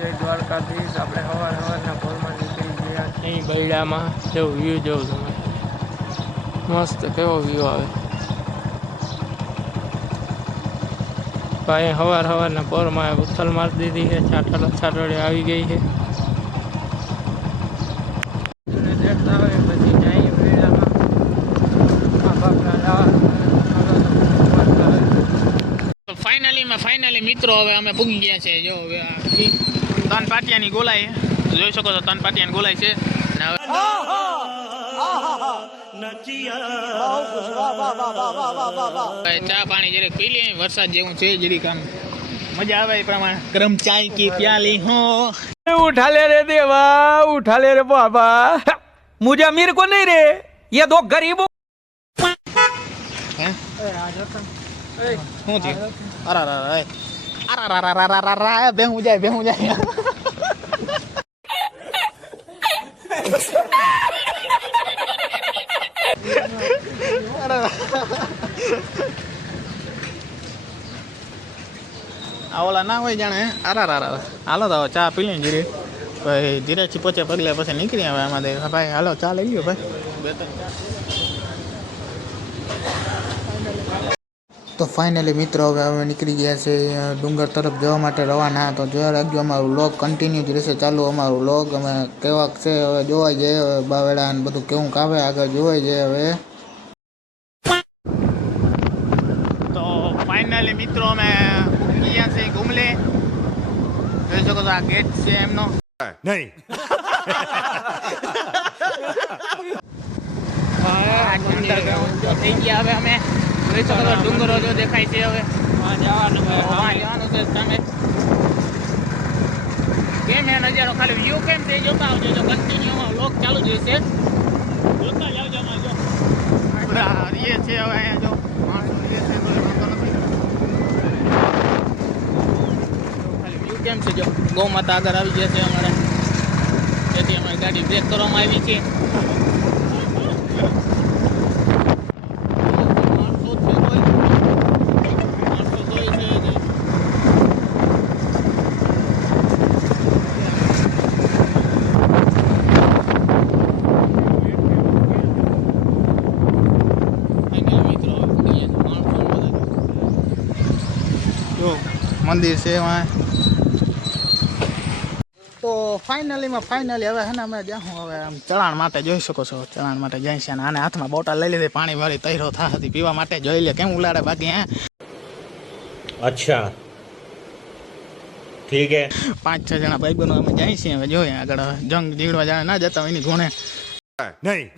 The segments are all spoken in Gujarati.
જય દ્વારકાધીશ. આપણે સવારના પોરમાં નીકળી ગયા અહીં બૈડામાં. જેવું વ્યૂ જોવું તમે, મસ્ત કેવો વ્યૂ આવે ભાઈ. સવારના પોરમાં ઉથલ મારી દીધી છે, છાટડે આવી ગઈ છે. દેખતા હોય પછી જાય બૈડામાં ફાઇનલી મિત્રો હવે અમે પૂગી ગયા છે. જો તન પાટિયાની ગોલાઈ જોઈ શકો છો, તન પાટિયાની ગોલાઈ છે. ચા પાણી જરીક પી લે, વરસાદ જેવું છે, જરીક આમ મજા આવે એ પ્રમાણે ગરમ ચાય કી પ્યાલી હો. उठा ले रे देवा, उठा ले रे बाबा, मुझे अमीर को नहीं रे, ये दो गरीबों. શું થયું? અરે બેહું જાય આ ઓલા ના હોય જાણે. હાલો તો ચા પી લઈને જીરે ભાઈ, ધીરેથી પોચે પગલે પછી નીકળી આવે એમાં ભાઈ. હાલો ચા લઈ ગયો ભાઈ, 2-3 ચા. તો ફાઇનલી મિત્રો હવે અમે નીકળી ગયા છે ડુંગર તરફ જવા માટે રવાના. તો જોયા રાખજો, અમારું વ્લોગ કન્ટિન્યુ જ રહેશે ચાલુ. અમારું વ્લોગ અમે કેવાક છે હવે જોવાઈ જાય, હવે બાવેડા ને બધું કેવું કાવે આગળ જોવાઈ જાય હવે. તો ફાઇનલી મિત્રો અમે પૂકી ગયા છે ગુમલે. જોઈ શકો છો આ ગેટ છે એમનો. નહીં થઈ ગયા હવે અમે. ડુંગરો જો દેખાય છે હવે જવાનું છે. તમે કેમ એ નજારો ખાલી વ્યૂ કેમ છે જોતા આવજો. જો કન્ટિન્યુ વ્લોગ ચાલુ જ રહેશે, જોતા જાવજો. જો એ છે હવે અહીંયા જો માણસો રહે છે, ખાલી વ્યૂ કેમ છે. જો ગૌ માતા આગળ આવી ગયા છે અમારે, જેથી અમારી ગાડી બ્રેક કરવામાં આવી છે. મંદિર છે એમાં. તો ફાઇનલી હવે હે ને અમે જાઉં હવે આમ ચણાણ માટે. જોઈ શકો છો ચણાણ માટે જાય છે. અને આને હાથમાં બોટલ લઈ લીધી પાણી વાળી, તૈરો થાતી પીવા માટે. જોઈ લે કેમ ઉલાડે બાકી. હે અચ્છા ઠીક હે. 5-6 જણા ભાઈ બહેનો અમે જાય છીએ. હવે જોઈએ આગળ જંગ જીડવા જાણે ના જતા હોય એની ગુણે નહીં.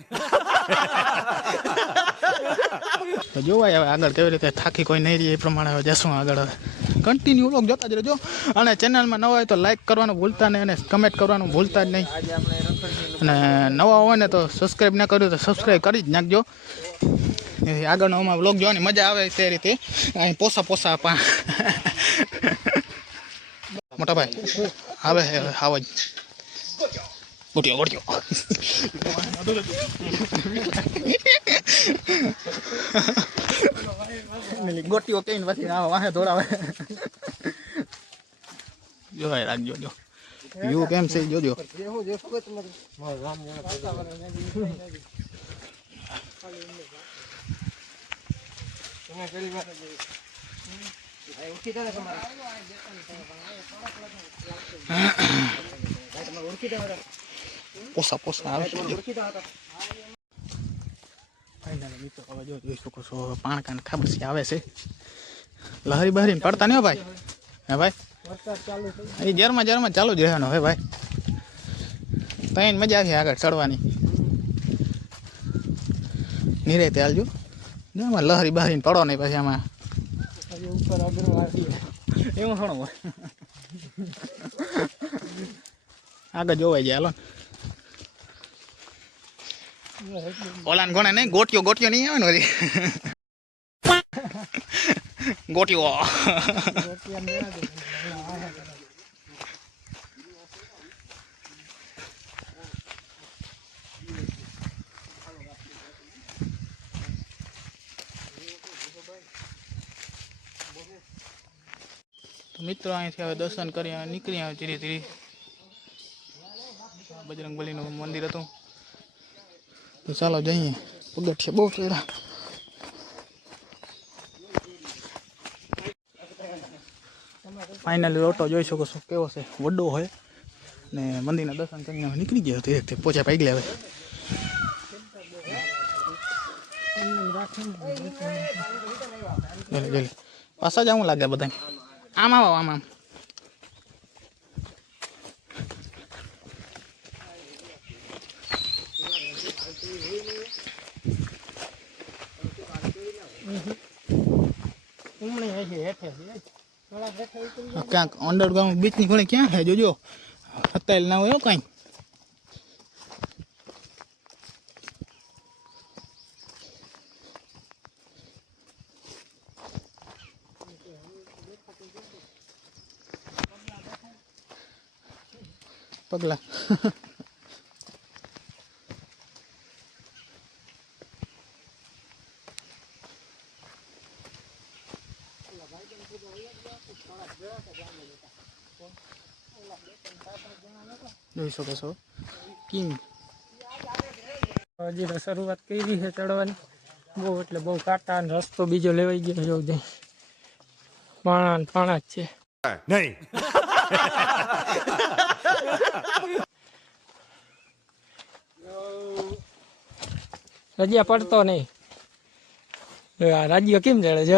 તો જોવાય હવે આગળ કેવી રીતે થાકી કોઈ નહીં રહી એ પ્રમાણે હવે જશું આગળ. કન્ટિન્યુ વ્લોગ જોતા જ રહેજો. અને ચેનલમાં નવા હોય તો લાઈક કરવાનું ભૂલતા નહીં, અને કમેન્ટ કરવાનું ભૂલતા જ નહીં. અને નવા હોય ને તો સબસ્ક્રાઈબ ના કર્યું તો સબસ્ક્રાઈબ કરી જ નાખજો. આગળનો અમારો વ્લોગ જોવાની મજા આવે તે રીતે. અહીં પોસા મોટા ભાઈ આવે આવ જ ગોટ્યો ગોટીઓ કઈ પછી વાહે દોડાવે. જોવાય રાખજો. જો વ્યૂ કેમ છે જોજો. પોસા આવે છે. ફાઇનલી મિત્રો હવે જોઈ શકો છો પાણકાને ખાબસી આવે છે. લહરી બહરી પડતા નહીં હો ભાઈ. હે ભાઈ એ જરમાં ચાલુ જ રહેવાનું. હે ભાઈ તઈને મજા આવી આગળ ચડવાની. નિરાતે હાલજો. એમાં લહરી બહરીને પડો નહીં પછી આમાં એવું થોડું હોય. આગળ જોવાઈ જાય. હાલો ઓલાને ગોણે નહીં, ગોટીઓ નહીં આવે ને બધી ગોટીઓ. મિત્રો અહીંથી હવે દર્શન કરી નીકળી આવે ધીરે ધીરે. બજરંગબલીનું મંદિર હતું તો ચાલો જઈએ. પગથિયા બહુ ચડ્યા. ફાઇનલી ઓટો જોઈ શકો છો કેવો છે, વડો હોય ને મંદિરના દર્શન કરીને નીકળી ગયા ધીરે ધીરે પોચા પાઈ ગયા. હવે પાછા જવું લાગે બધા. આમ આવો આમ આમ. ક્યાંક અંડરગ્રાઉન્ડ બીચની ઘણી ક્યાં છે જોજો. અત્યારે ના હોય કઈ. પગલા જોઈ શકો છો. કિંગ હજી તો શરૂઆત કરી છે ચડવાની. બહુ એટલે બહુ કાંટા અને રસ્તો બીજો લેવાઈ ગયો જેવું જાય. પાણા ને પાણા જ છે. नहीं. રજિયા પડતો નહીં. રાજ્ય કેમ ચડે છે?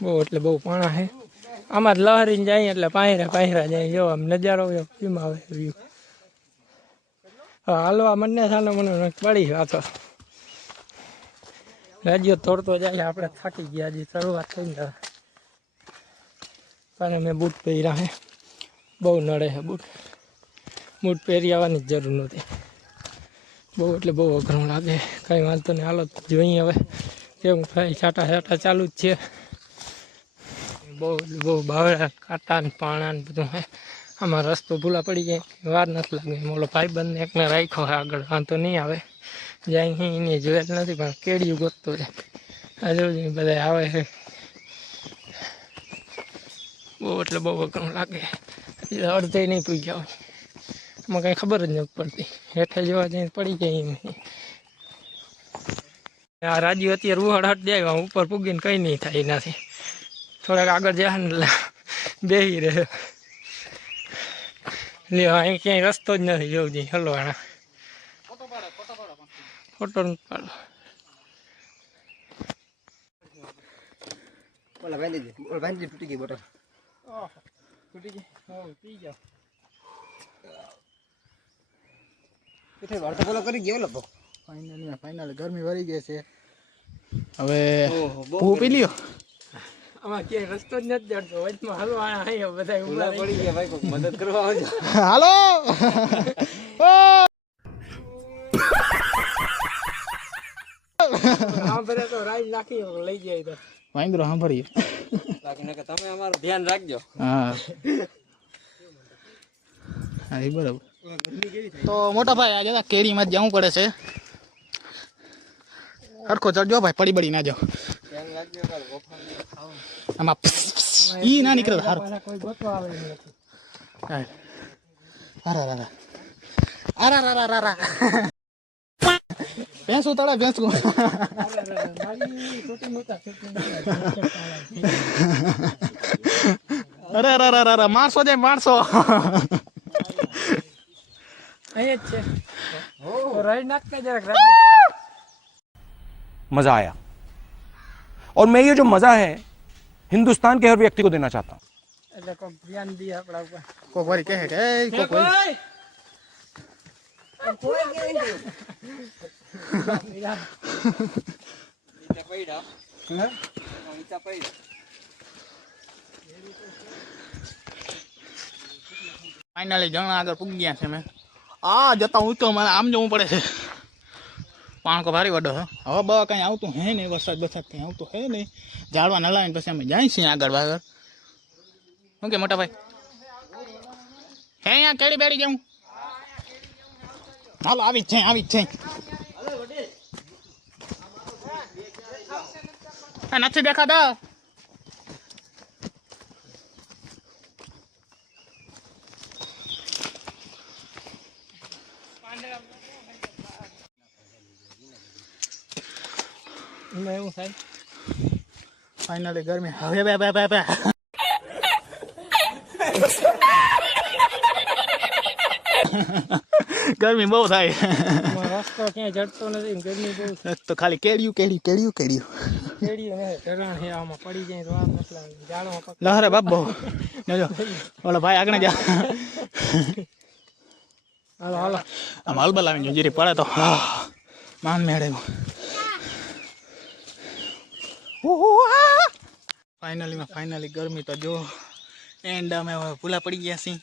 બહુ એટલે બહુ પાણા છે. આમાં જ લહરીને જાય એટલે પાયરા જાય. જો આમ નજારો કેમ આવે વ્યૂ. હાલવા મને સાનો મને પડી વાતો. રાજ્યો તોડતો જાય. આપણે થાકી ગયા. હજી શરૂઆત થઈ ને અને મેં બૂટ પહેર્યા છે. બહુ નડે છે બૂટ પહેરી આવવાની જ જરૂર નહોતી. બહુ એટલે બહુ અઘરું લાગે. કંઈ વાંધો નહીં. હાલો જોઈએ હવે કેવું થાય. છાંટા ચાલુ જ છે. બહુ બાવળા કાંટા ને પાણા ને બધું હે. આમાં રસ્તો ભૂલા પડી જાય વાર નથી લાગે. ઓલો ભાઈબંધને એકને રાખ્યો હોય આગળ. વાંધો નહીં આવે. જાય એને જોયેલ નથી પણ કેડિયું ગોતતો છે. આ જોયું બધા આવે છે. બહુ એટલે બહુ અઘરું લાગે. અડધે નહીં પૂગ્યા હોય. એમાં કંઈ ખબર જ નથી પડતી. હેઠે જોવા જઈને પડી જાય એમ. આ રાજ્ય અત્યારે ઉહડ હટ જાય. ઉપર પૂગીને કંઈ નહીં થાય એનાથી. થોડાક આગળ જાય ને બેસી રહે. લે અહીં ક્યાંય રસ્તો જ નથી. જોવું જઈએ હલવાના. ફોટો નથી પાડો. તૂટી ગઈ બોટલ. તૂટી ગઈ. પી જાઓ. વાર્તા બોલો કરી ગયો લગભગ. ફાઇનલી ગરમી વળી ગઈ છે. હવે હું પી લ્યો. આમાં ક્યાંય રસ્તો જ નથી જડતો. વચમાં હલવાના અહીંયા બધા ઉભા પડી ગયા ભાઈ, કોઈક મદદ કરવા આવજો. હાલો. આ બધા તો રાઈ નાખી લઈ જાય તો વાંદરો સાંભળીએ. બાકી નકર તમે અમારું ધ્યાન રાખજો. હા હા એ બરાબર. તો મોટા ભાઈ આજે કેરીમાં જ જવું પડે છે. સરખો ચડજો ભાઈ, પડી બળી ના જાઓ. ધ્યાન રાખજો. આમાં ઈ ના નીકળે. સારું. કોઈ ગોતવા આવે નથી. અરા ભેંસું તળે ભેંસું. અરે મારસો જાય મારસો. અહીંયા જ છે. રાઈ નાખતા જરાક. मजा आया और मैं ये जो मजा है हिंदुस्तान के हर व्यक्ति को देना चाहता हूँ. એટલે કોક ધ્યાન દે આપણા ઉપર. કોક વારી કહે કે એ કોક વારી ફાઇનલી જણા આગળ પૂગી ગયા છે. મેં આ જતા હું તો મારે આમ જવું પડે છે. પાણકો ભારી વડો હે. હવે બવા કંઈ આવતું હે નહીં. વરસાદ કંઈ આવતું હે નહીં. ઝાડવા નલાવીને પછી અમે જાય છીએ આગળ આગળ. શું કે મોટા ભાઈ હે અહીંયા કેડી બેડી જવું? હાલો આવી જ છે. નથી દેખાતા. એમાં એવું થાય ફાઇનલી ગરમી હવે બે બે બે બે ગરમી બહુ થાય. રસ્તો ક્યાંય જડતો નથી ને ગરમી બહુ તો ખાલી કેડિયું કેડિયું કેડિયું કેડિયું કેડીઓ ને ધરણ હે આમાં પડી જાય તો વાર નથી લાગતી જાડોમાં પકડી લહરે બાબો જો ઓલો ભાઈ આગળ જા. હાલો હાલો આમ હલબલ આવી જીરી પડે તો માન મેળવ્યું. ફાઇનલી ગરમી તો જો એન્ડ અમે ભૂલા પડી ગયા છીએ.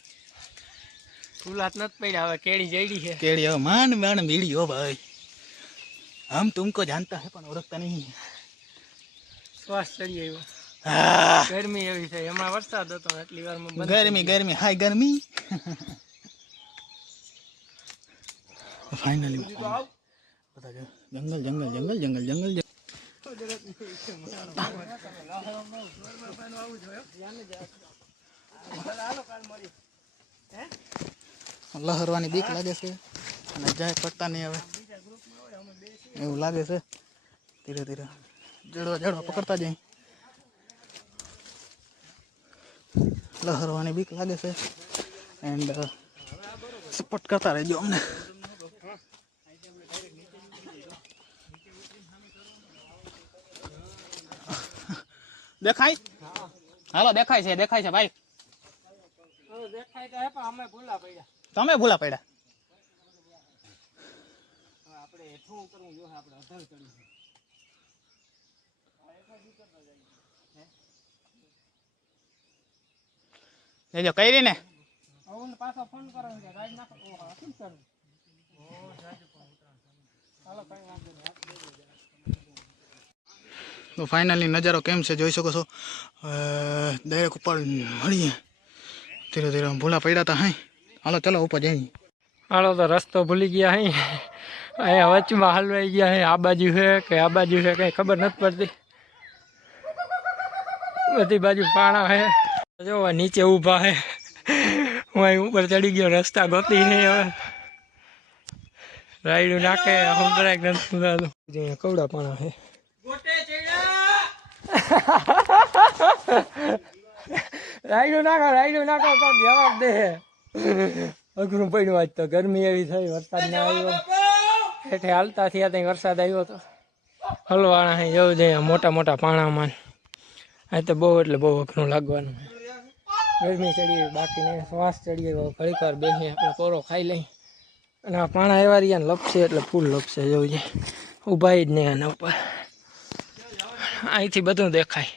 ફૂલાત નથી પડ્યા હવે કેડી જઈડી છે કેડી હવે માંડ માંડ મીડી હો ભાઈ. હમ તુમકો જાનતા હે પણ ઓળખતા નહીં. શ્વાસ ચડી આવ્યો હા ગરમી એવી છે હમણાં વરસાદ હતો ને એટલી વારમાં બંધ ગરમી ગરમી હાય ગરમી. ફાઇનલી બધા જો જંગલ જંગલ જંગલ જંગલ જંગલ લહરવાની બીક લાગે છે અને જાય પડતા નહીં હવે એવું લાગે છે. ધીરે ધીરે જડવા જડવા પકડતા જાય. લહરવાની બીક લાગે છે એન્ડ સપોર્ટ કરતા રહેજો અમને. દેખાય હાલો દેખાય છે ભાઈ. દેખાય તો હે પણ અમે ભૂલા પડ્યા તમે ભૂલા પડ્યા. આપણે હેઠું કરવું જોઈએ આપણે અધર ચડી લેજો કરી ને હવે પાછો ફોન કરો કે ગાડી નાખો ઓહો શું કરું હાલો કઈ વાંધો નહીં. તો ફાઇનલી નજારો કેમ છે જોઈ શકો છો. દરેક ઉપર મળીએ ધીરે ધીરે ભૂલા પડ્યા હતા. હા હાલો ચલો ઉપર જઈએ. હાલો તો રસ્તો ભૂલી ગયા હે અહીંયા વચમાં હલવાઈ ગયા હે. આ બાજુ છે કે આ બાજુ છે કંઈ ખબર નથી પડતી. બધી બાજુ પાણા હે જો નીચે ઊભા હે. હું અહીં ઉપર ચડી ગયો રસ્તા ગોતી નહીં હવે રાયડું નાખે હમણાં નથી સુધાતું. અહીંયા કવડા પાણા હે રાયડું નાખો તો જવાબ દે. અઘરું પડ્યું આજ તો ગરમી એવી થઈ વરસાદ ના આવ્યો હેઠે હાલતા થયા ત્યાં વરસાદ આવ્યો તો હલવાણા હે જવું જોઈએ મોટા મોટા પાણામાં. આ તો બહુ એટલે બહુ અઘરું લાગવાનું ગરમી ચડી બાકી નહીં શ્વાસ ચડી ગયો ઘડીક વાર બેસી આપણે કોરો ખાઈ લઈ અને આ પાણા એવા રહ્યા ને લપસે એટલે ફૂલ લપસે જવું જોઈએ ઊભા જ નહીં આના ઉપર. અહીંથી બધું દેખાય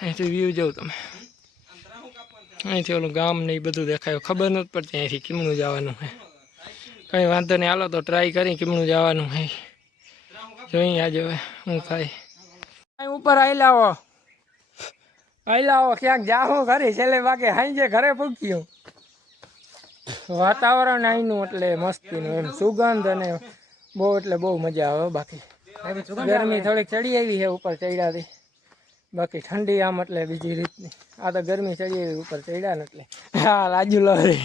અહીંથી વ્યૂ જોઉં તમે અહીંથી ઓલું ગામ ને એ બધું દેખાય ખબર નથી પડતી અહીંથી કેમનું જવાનું છે. કંઈ વાંધો નહીં હાલો તો ટ્રાય કરી કેમનું જવાનું છે જોઈએ આજે હવે શું થાય. ઉપર આયલાવો ક્યાંક જાઉં ઘરે છેલ્લે બાકી હાઈ ઘરે પૂગ્યું. વાતાવરણ અહીંનું એટલે મસ્તીનું એમ સુગંધ અને બહુ એટલે બહુ મજા આવે. બાકી ગરમી થોડીક ચડી આવી છે ઉપર ચડ્યાથી બાકી ઠંડી આમ એટલે બીજી રીતની. આ તો ગરમી ચડી આવી ઉપર ચડ્યા ને એટલે હા રાજુ લહરી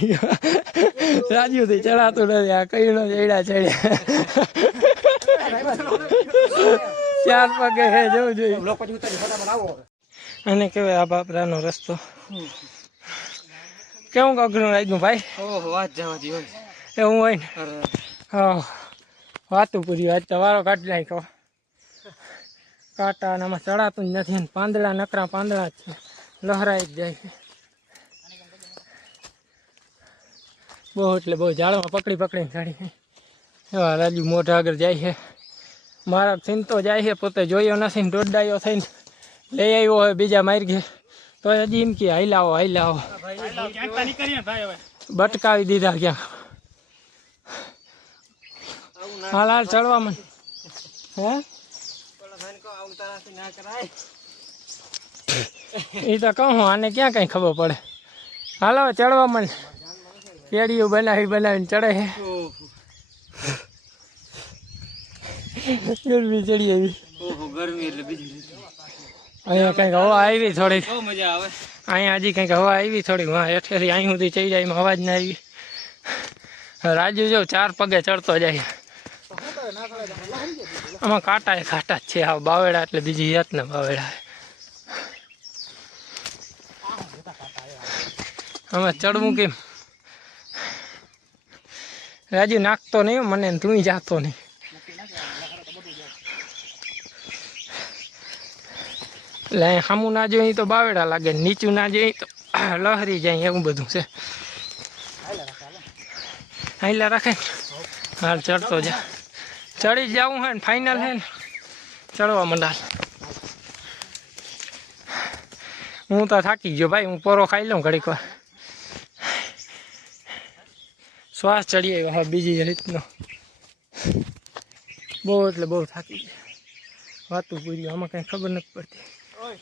રાજુથી ચડાતું નથી. આ કઈ નો ચડ્યા ચાર પગે હે જવું જોઈએ. અને કેવાય આ બાપરાનો રસ્તો કેવું અઘરું લાગ્યું ભાઈ. એવું હોય ને હા વાતું પૂરી આજ તો વારો કાઢી નાખ્યો. કાંટા આમાં ચડાતું જ નથી. પાંદડા નકરા પાંદડા જ છે લહરાઈ જ જાય છે બહુ એટલે બહુ ઝાડમાં પકડીને ચડી એવા રાજુ મોઢા આગળ જાય છે. મારા ચિંતો જાય છે પોતે જોયો નથી ને દોડાયો થઈને લઈ આવ્યો હોય બીજા મારી ગયા તો હજી એમ કે હાઈલાવો બટકાવી દીધા ક્યાંક. હાલ ચડવા મને હે એ તો કહું આને ક્યાં કઈ ખબર પડે. હાલો ચડવા મને કેડીઓ બનાવીને ચડે છે. ગરમી ચડી આવી ગરમી એટલે બીજી અહીંયા કંઈક હવા આવી થોડીક, બહુ મજા આવે. અહીંયા હજી કંઈક હવા આવી થોડીક, વાં હેઠેથી અહીં સુધી ચડી જાય, એમાં અવાજ ના આવી. રાજુ જો 4 પગે ચડતો જાય. આમાં કાંટા જ છે, આ બાવેડા એટલે બીજી જાતના બાવેડા. આમાં ચડવું કેમ? રાજુ નાખતો નહીં મને, તું જાતો નહીં. એટલે અહીં સામું ના જોઈએ તો બાવેડા લાગે, નીચું ના જોઈએ તો લહરી જાય, એવું બધું છે. હાઈલા રાખે હાલ ચડતો જા, ચડી જવું હે ને ફાઇનલ હે ને ચડવા મંડાલ. હું તો થાકી ગયો ભાઈ, હું પોરો ખાઈ લઉં ઘડીક વાર. શ્વાસ ચડી આવ્યો હા બીજી રીતનો, બહુ એટલે બહુ થાકી ગયા. વાતું પૂરી, આમાં કંઈ ખબર નથી પડતી.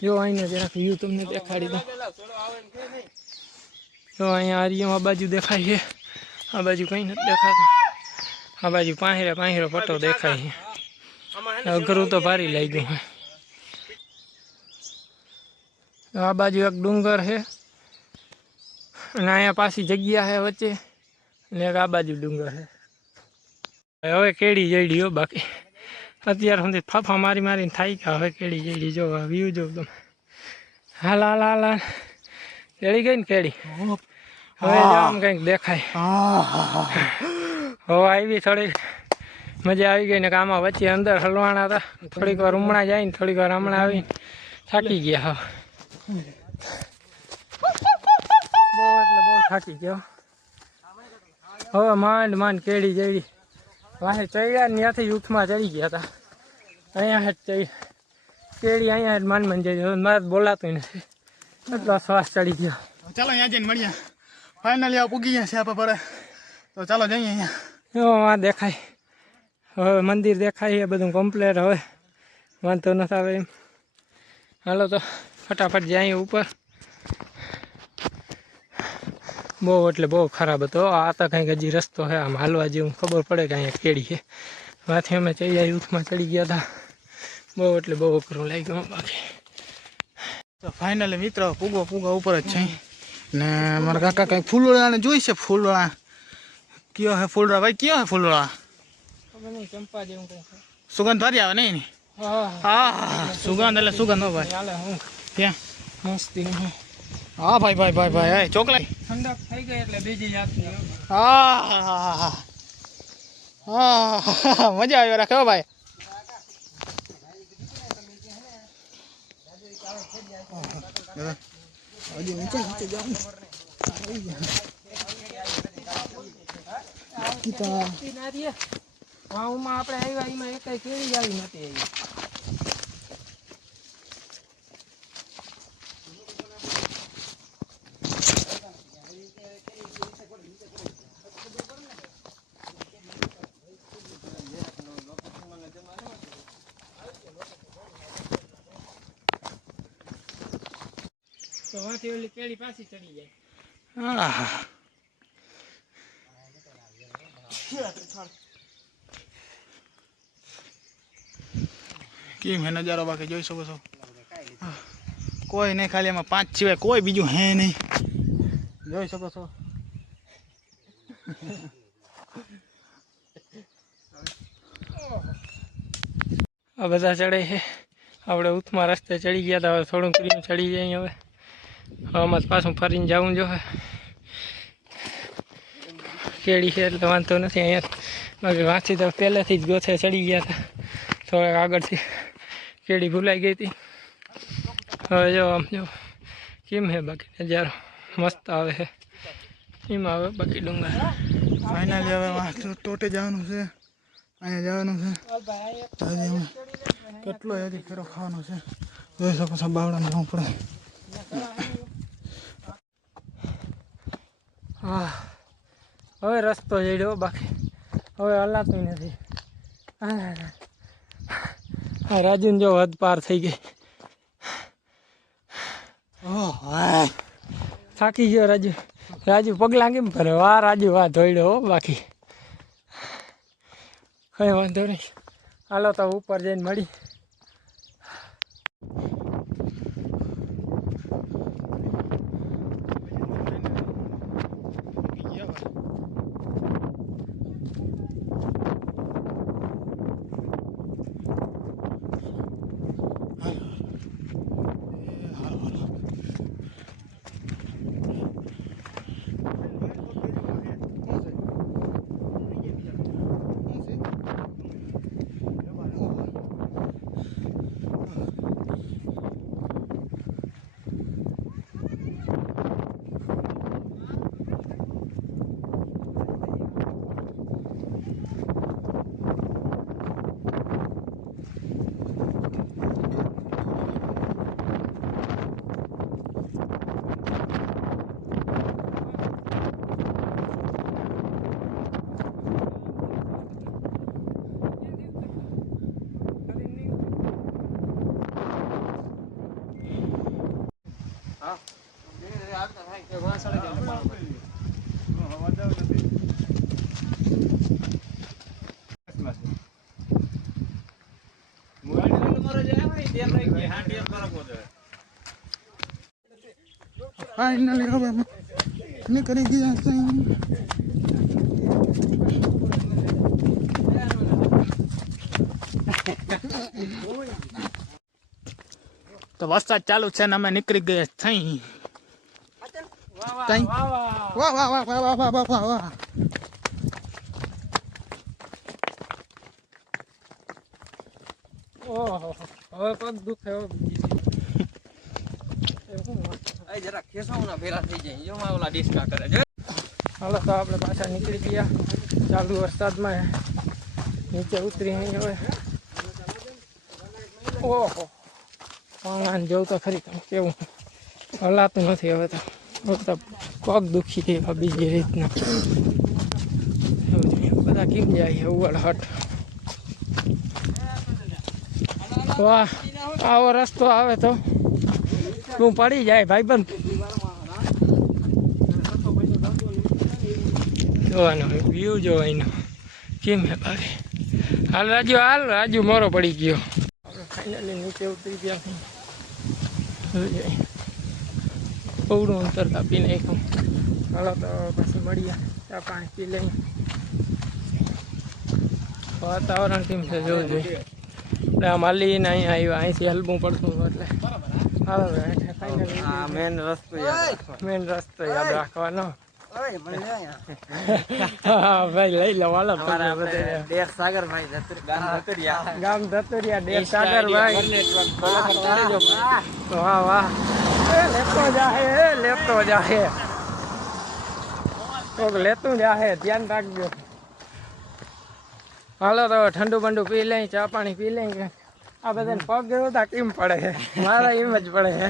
જો અહીંને જરાક વ્યૂ તમને દેખાડી દઉં. જો અહીંયા આર્યમ આ બાજુ દેખાય છે, આ બાજુ કંઈ નથી દેખાતું. આ બાજુ પાંહેરો પટ્ટો દેખાય છે. અઘરું તો ભારી લઈ ગયું. આ બાજુ એક ડુંગર છે અને અહીંયા પાછી જગ્યા છે વચ્ચે, અને એક આ બાજુ ડુંગર છે. હવે કેળી જઈડી હો, બાકી અત્યાર સુધી ફાફા મારી મારીને થાય કે હવે કેળી જઈડી. જો વ્યૂ જો તમે, હાલ હાલ હાલ હાલ કેળી ગઈ ને કેળી. હવે જો આમ કંઈક દેખાય. હવે આવી થોડી મજા આવી ગઈ ને, આમાં વચ્ચે અંદર હલવાના હતા. થોડીક વાર હમણાં જાય ને થોડીક વાર હમણાં આવીને થાકી ગયા. બહુ એટલે બહુ થાકી ગયો. હવે માંડ કેળી જઈ વાહે ચડ્યા ને ત્યાંથી યુથમાં ચડી ગયા હતા. અહીંયા જ ચડી કેળી, અહીંયા જ માંડ જઈ. મારે બોલાતું નથી, એટલો શ્વાસ ચડી ગયો. ચાલો અહીંયા જઈને મળીએ. ફાઇનલી આ પૂગી ગયા છે આપણે પડે, તો ચાલો જઈએ અહીંયા. જો આ દેખાય, હવે મંદિર દેખાય, એ બધું કમ્પ્લેટ. હવે વાંધો નથી આવે એમ. હાલો તો ફટાફટ જઈએ ઉપર. બહુ એટલે બહુ ખરાબ હતો. આ તો કંઈક હજી રસ્તો છે આમ હાલવા જેવું, ખબર પડે કે અહીંયા કેળી છે. માથી અમે ચડી યુથમાં ચડી ગયા હતા. બહુ એટલે બહુ અઘરું લાગ્યું. બાકી તો ફાઇનલી મિત્રો પૂગો ઉપર જ છે ને. મારા કાકા કંઈક ફૂલડાને જોઈશે. ફૂલડા કયો હે? ફૂલડા ભાઈ કયો હે? ફૂલડા ખબર નહીં, ચંપા જેવું કંઈ છે. સુગંધ ભારી આવે નહીં? હા સુગંધ એટલે સુગંધ હો ભાઈ. ચાલે હું ત્યાં મસ્તી નહીં. હા ભાઈ ચોકલેટ ઠંડક થઈ ગઈ એટલે બીજી જાતની. હા મજા આવી રાખે ભાઈ. વાવમાં આપણે આવ્યા એમાં એક કેળી આવી નથી. તો વાંથી ઓલી કેળી પાછી ચડી જાય. હા કેમ હે નજારો બાકી જોઈ શકો છો. કોઈ નહીં, ખાલી એમાં 5 સિવાય કોઈ બીજું હે નહીં. જોઈ શકો છો. આ બધા ચડે છે. આપણે ઉથમાં રસ્તે ચડી ગયા હતા, હવે થોડું ક્રીમ ચડી જાય. હવે આમાં પાછું ફરીને જવું જોઈએ. કેળી છે એટલે વાંધો નથી અહીંયા. બાકી વાંચી તો પહેલેથી જ ગોથે ચડી ગયા હતા. થોડાક આગળથી કેળી ભૂલાઈ ગઈ હતી. હવે જો આમ જો કેમ છે બાકી નજારો મસ્ત આવે છે. એમાં હવે બાકી ડુંગર. ફાઇનલી હવે ટોટે જવાનું છે, અહીંયા જવાનું છે. કેટલો હજી ફેરો ખાવાનો છે. જોઈ શકો છો બાવડાને જવું પડે. હા હવે રસ્તો જડ્યો, બાકી હવે હલાતું નથી. હા રાજુને જો હદ પાર થઈ ગઈ. થાકી ગયો રાજુ પગલાં કેમ ભરે? વાહ રાજુ વાહ ધોઈડો. બાકી કઈ વાંધો નહીં. હાલો તો ઉપર જઈને મળી. ફાઇનલી હવે અમે નીકળી ગયા છે. તો વરસાદ ચાલુ છે ને અમે નીકળી ગયા થઈ. વાહ વાહ વાહ વાહ વાહ વાહ વાહ વાહ. ઓહો હવે પગ દુખે એ જરા ખેસાવના ભેરા થઈ જાય જો માં ઓલા ડિસ્કા કરે જો. હાલો તો આપણે પાછા નીકળી ગયા ચાલુ વરસાદમાં નીચે ઉતરી અહીં હવે. ઓહો પાણાને જોઉં તો ખરી તમે કેવું હલાતું નથી હવે તો પગ દુખી એવા બીજી રીતના બધા કેમ જાય ઉવડ હટ. વાહ આવો રસ્તો આવે તો તું પડી જાય ભાઈબંધ. જોવાનો વ્યૂ જોવો એનો કેમ હે બાકી. હાલ રાજુ મોરો પડી ગયો. આપણે ફાઇનલી નીચે ઉતરી ગયા બહુડું અંતર કાપી નાખ્યું. હાલો તો પછી મળીએ ચા પાણી પી લઈએ. વાતાવરણ કેમ છે જોવું જોઈએ. આપણે આ માલીને અહીંયા આવ્યા અહીંથી હલવું પડતું એટલે હાલો ફાઇનલી આ મેન રસ્તો યાદ રાખવાનો. હા ભાઈ લઈ લો વાલો દેશ સાગર ભાઈ ગામ ધતુરિયા દેશ સાગર ભાઈ. વાહ વાહ લેતો જાહે કોક લેતું જાહે ધ્યાન રાખજો. હાલો તો ઠંડુ બંડુ પી લઈ ચા પાણી પી લઈ. આ બધાને પગ જોતા કેમ પડે છે મારા એમ જ પડે છે.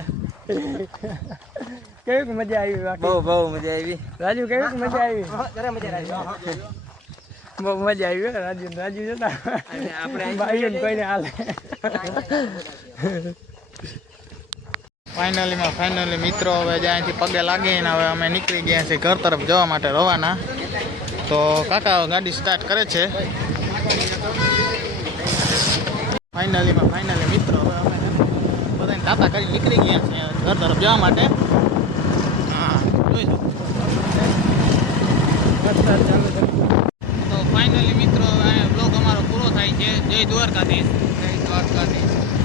કેવી મજા આવી બાકી બહુ મજા આવી રાજુ કેવી મજા આવી બહુ મજા આવી રાજુ જતા ભાઈઓ કોઈને હાલે. ફાઇનલી મિત્રો હવે જ્યાંથી પગે લાગીને હવે અમે નીકળી ગયા છીએ ઘર તરફ જવા માટે રવાના. તો કાકા ગાડી સ્ટાર્ટ કરે છે. ફાઇનલી મિત્રો હવે અમે બધાને ટાટા કરી નીકળી ગયા છીએ ઘર તરફ જવા માટે. હા જોઈ તો ફાઇનલી મિત્રો હવે બ્લોગ અમારો પૂરો થાય છે. જય દ્વારકાધીશ.